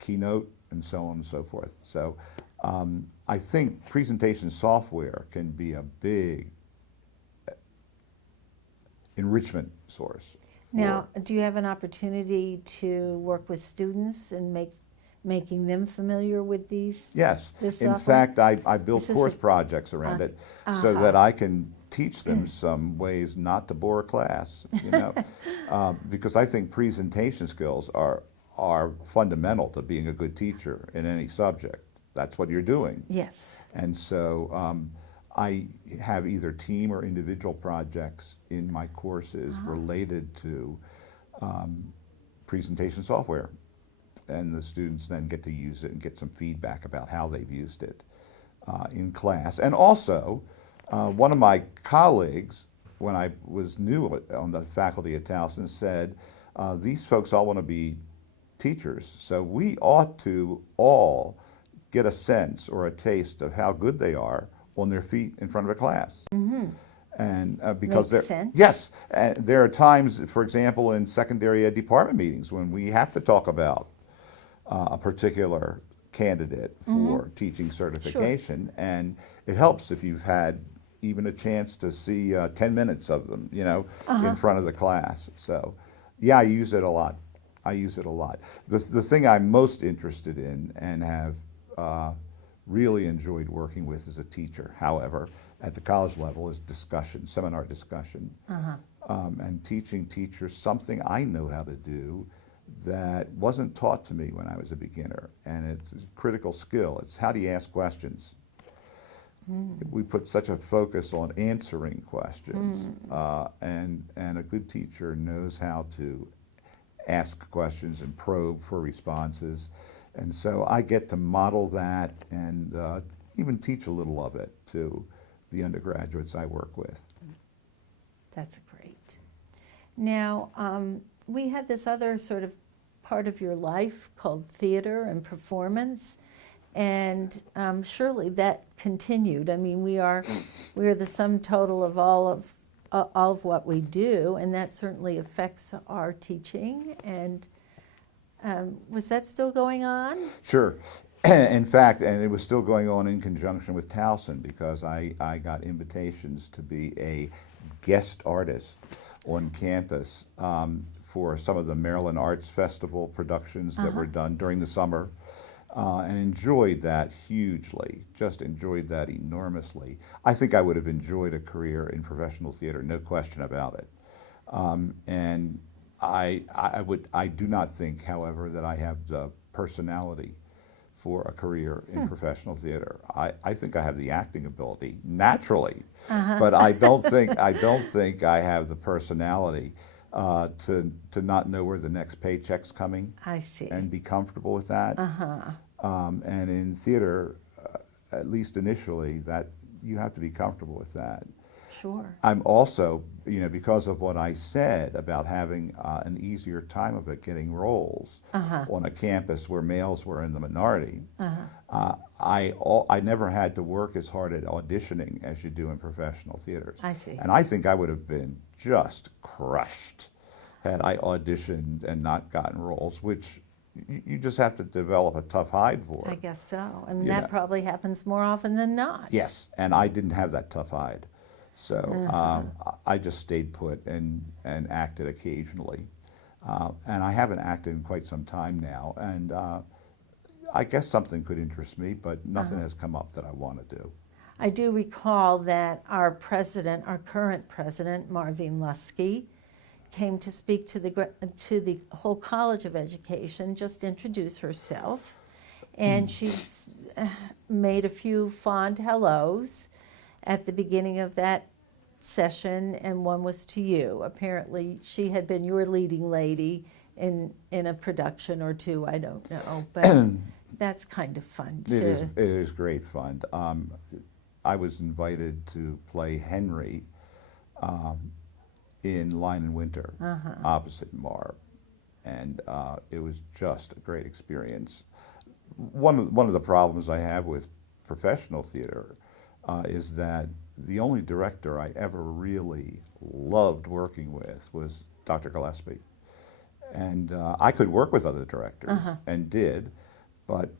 Keynote and so on and so forth. So I think presentation software can be a big enrichment source. Now, do you have an opportunity to work with students and making them familiar with these? Yes. This In software? fact, I build course projects around it so that I can teach them some ways not to bore a class, because I think presentation skills are fundamental to being a good teacher in any subject. That's what you're doing. Yes. And so I have either team or individual projects in my courses related to presentation software. And the students then get to use it and get some feedback about how they've used it in class. And also, one of my colleagues, when I was new on the faculty at Towson, said, these folks all want to be teachers, so we ought to all get a sense or a taste of how good they are on their feet in front of a class. And because Makes sense. Yes, there are times, for example, in secondary ed department meetings when we have to talk about a particular candidate for teaching certification, and it helps if you've had even a chance to see 10 minutes of them, in front of the class. So, yeah, I use it a lot. The thing I'm most interested in and have really enjoyed working with as a teacher, however, at the college level is discussion, seminar discussion, and teaching teachers something I know how to do that wasn't taught to me when I was a beginner, and it's a critical skill. It's how do you ask questions? We put such a focus on answering questions, and a good teacher knows how to ask questions and probe for responses. And so I get to model that and even teach a little of it to the undergraduates I work with. That's great. Now, we had this other sort of part of your life called theater and performance, and surely that continued. I mean, we are the sum total of all of what we do, and that certainly affects our teaching. And was that still going on? Sure. In fact, and it was still going on in conjunction with Towson, because I got invitations to be a guest artist on campus for some of the Maryland Arts Festival productions that were done during the summer, and enjoyed that hugely, just enjoyed that enormously. I think I would have enjoyed a career in professional theater, no question about it. And I do not think, however, that I have the personality for a career in professional theater. I think I have the acting ability naturally, but I don't think I have the personality to not know where the next paycheck's coming. I see. And be comfortable with that. And in theater, at least initially, that you have to be comfortable with that. Sure. I'm also, because of what I said about having an easier time of it getting roles on a campus where males were in the minority, I never had to work as hard at auditioning as you do in professional theaters. I see. And I think I would have been just crushed had I auditioned and not gotten roles, which you just have to develop a tough hide for. I guess so. And that probably happens more often than not. Yes, and I didn't have that tough hide. So I just stayed put and acted occasionally. And I haven't acted in quite some time now. And I guess something could interest me, but nothing has come up that I want to do. I do recall that our current president, Marvine Lusky, came to speak to the whole College of Education, just introduce herself. And she's made a few fond hellos at the beginning of that session, and one was to you. Apparently, she had been your leading lady in a production or two, I don't know, but that's kind of fun, too. It is great fun. I was invited to play Henry in Line in Winter, opposite Marv, and it was just a great experience. One of the problems I have with professional theater is that the only director I ever really loved working with was Dr. Gillespie. And I could work with other directors, and did, but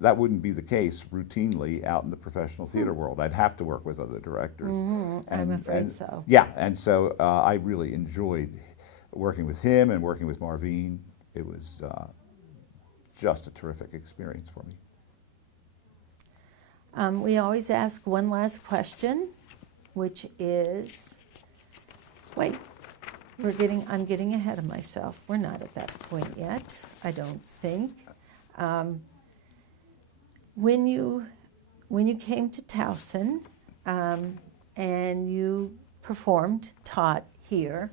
that wouldn't be the case routinely out in the professional theater world. I'd have to work with other directors. I'm afraid so. Yeah, and so I really enjoyed working with him and working with Marvine. It was just a terrific experience for me. We always ask one last question, which is, I'm getting ahead of myself. We're not at that point yet, I don't think. When you came to Towson and you taught here,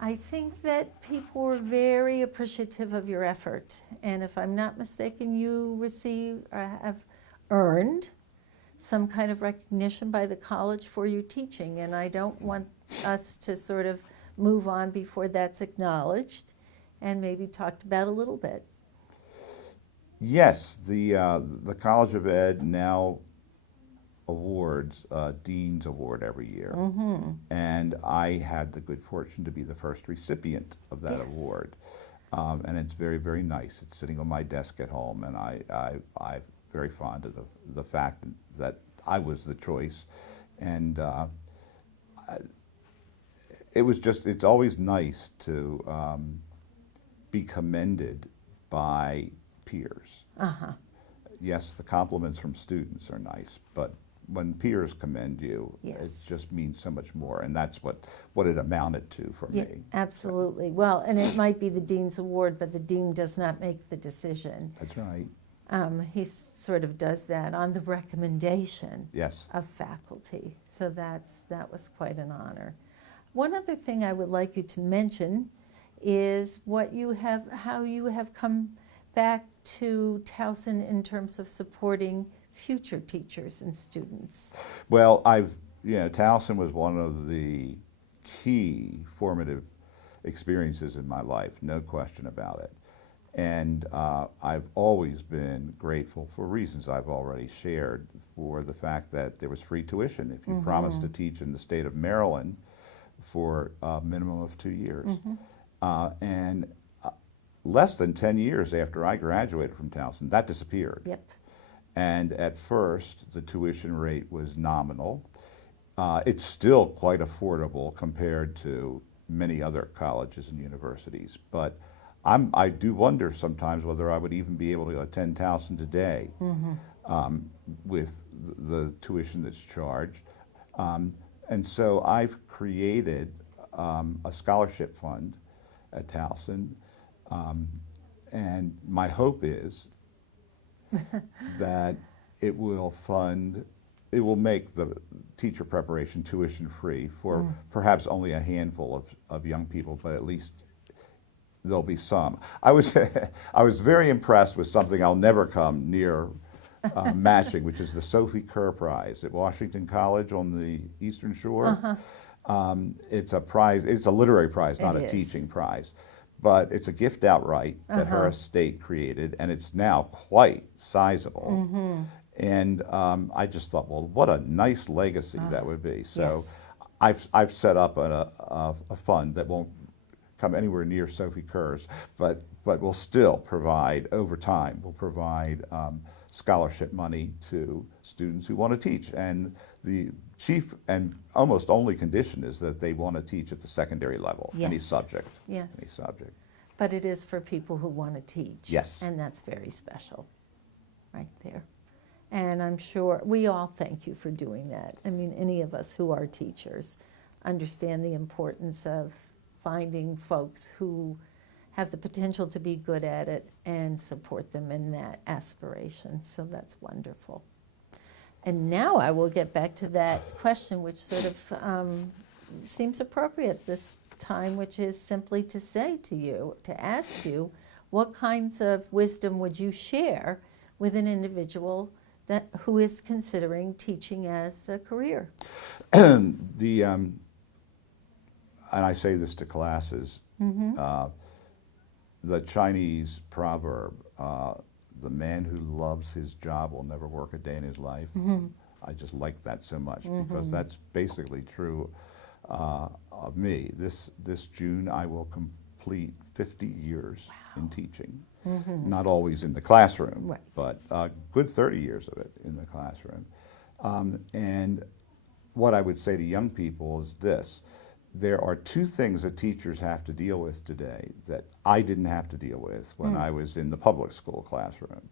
I think that people were very appreciative of your effort. And if I'm not mistaken, you have earned some kind of recognition by the college for your teaching. And I don't want us to sort of move on before that's acknowledged and maybe talked about a little bit. Yes, the College of Ed now awards Dean's Award every year, and I had the good fortune to be the first recipient of that award, and it's very, very nice. It's sitting on my desk at home, and I'm very fond of the fact that I was the choice, and it's always nice to be commended by peers. Yes, the compliments from students are nice, but when peers commend you, it just means so much more, and that's what it amounted to for me. Absolutely. Well, and it might be the Dean's Award, but the Dean does not make the decision. That's right. He sort of does that on the recommendation Yes. of faculty, so that was quite an honor. One other thing I would like you to mention is how you have come back to Towson in terms of supporting future teachers and students. Well, Towson was one of the key formative experiences in my life, no question about it. And I've always been grateful, for reasons I've already shared, for the fact that there was free tuition if you promised to teach in the state of Maryland for a minimum of 2 years. And less than 10 years after I graduated from Towson, that disappeared. Yep. And at first, the tuition rate was nominal. It's still quite affordable compared to many other colleges and universities, but I do wonder sometimes whether I would even be able to attend Towson today with the tuition that's charged. And so I've created a scholarship fund at Towson, and my hope is that it will make the teacher preparation tuition free for perhaps only a handful of young people, but at least there'll be some. I was very impressed with something I'll never come near matching, which is the Sophie Kerr Prize at Washington College on the Eastern Shore. It's a prize, it's a literary prize, not a teaching prize. But it's a gift outright that her estate created, and it's now quite sizable. And I just thought, well, what a nice legacy that would be. So I've set up a fund that won't come anywhere near Sophie Kerr's, but will still provide, over time, will provide scholarship money to students who want to teach. And the chief and almost only condition is that they want to teach at the secondary level, any subject. Yes. Any subject. But it is for people who want to teach. Yes. And that's very special, right there. And I'm sure we all thank you for doing that. I mean, any of us who are teachers understand the importance of finding folks who have the potential to be good at it and support them in that aspiration. So that's wonderful. And now I will get back to that question, which sort of seems appropriate this time, which is simply to say to you, to ask you, what kinds of wisdom would you share with an individual who is considering teaching as a career? And I say this to classes, the Chinese proverb, the man who loves his job will never work a day in his life. I just like that so much because that's basically true of me. This June I will complete 50 years in teaching. Not always in the classroom, but a good 30 years of it in the classroom. And what I would say to young people is this: there are two things that teachers have to deal with today that I didn't have to deal with when I was in the public school classroom.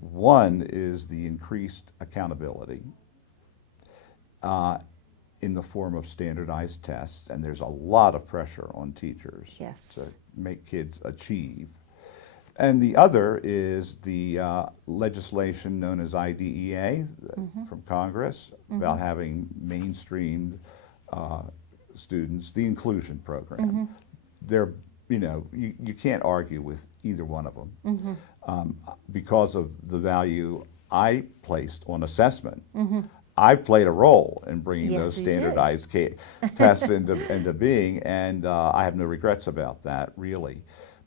One is the increased accountability in the form of standardized tests, and there's a lot of pressure on teachers to make kids achieve. And the other is the legislation known as IDEA from Congress about having mainstreamed students, the inclusion program. They're, you can't argue with either one of them because of the value I placed on assessment. I played a role in bringing those standardized tests into being, and I have no regrets about that, really.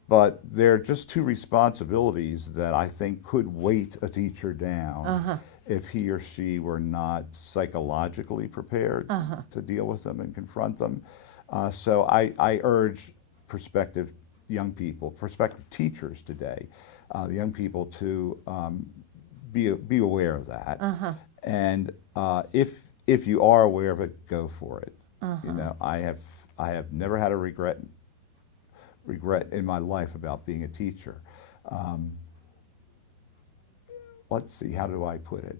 But they're just two responsibilities that I think could weight a teacher down if he or she were not psychologically prepared to deal with them and confront them. So I urge prospective young people, prospective teachers today, the young people to be aware of that. And if you are aware of it, go for it. I have never had a regret in my life about being a teacher. Let's see, how do I put it?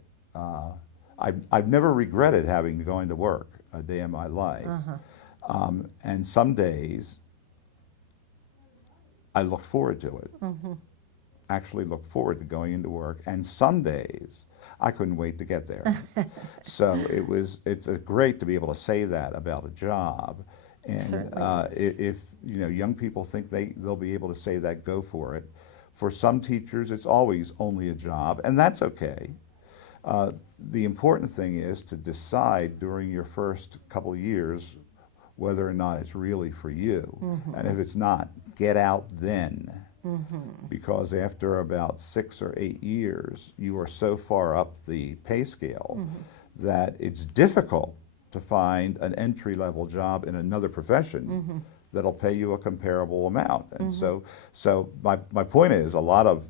I've never regretted having to go into work a day in my life. And some days I look forward to it. Actually look forward to going into work. And some days I couldn't wait to get there. So it's great to be able to say that about a job. And if young people think they'll be able to say that, go for it. For some teachers, it's always only a job, and that's okay. The important thing is to decide during your first couple of years whether or not it's really for you. And if it's not, get out then. Because after about 6 or 8 years, you are so far up the pay scale that it's difficult to find an entry-level job in another profession that'll pay you a comparable amount. And so my point is, a lot of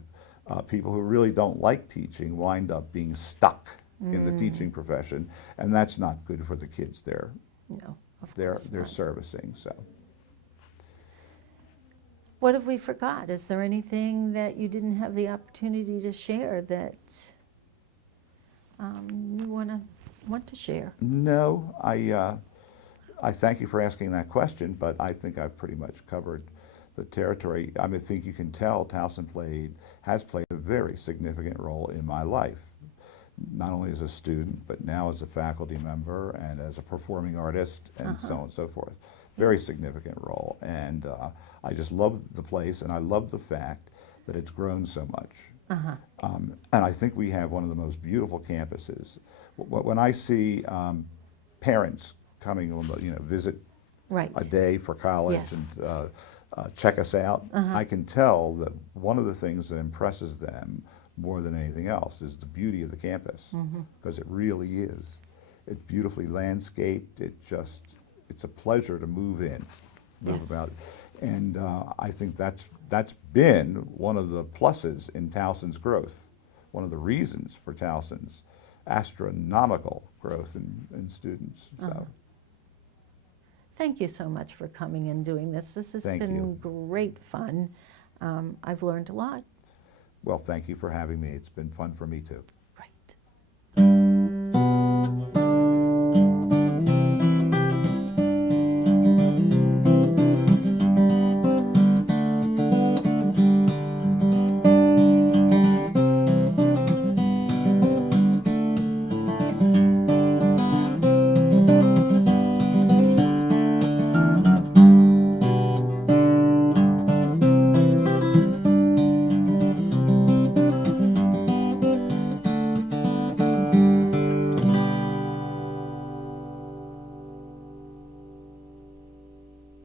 people who really don't like teaching wind up being stuck in the teaching profession, and that's not good for the kids they're servicing. So, what have we forgot? Is there anything that you didn't have the opportunity to share that you want to share? No, I thank you for asking that question, but I think I've pretty much covered the territory. I mean, I think you can tell Towson has played a very significant role in my life, not only as a student, but now as a faculty member and as a performing artist and so on and so forth. Very significant role. And I just love the place, and I love the fact that it's grown so much. And I think we have one of the most beautiful campuses. When I see parents coming, visit a day for college and check us out, I can tell that one of the things that impresses them more than anything else is the beauty of the campus, because it really is. It's beautifully landscaped. It's a pleasure to move about. And I think that's been one of the pluses in Towson's growth, one of the reasons for Towson's astronomical growth in students. So. Thank you so much for coming and doing this. This has been great fun. I've learned a lot. Well, thank you for having me. It's been fun for me too.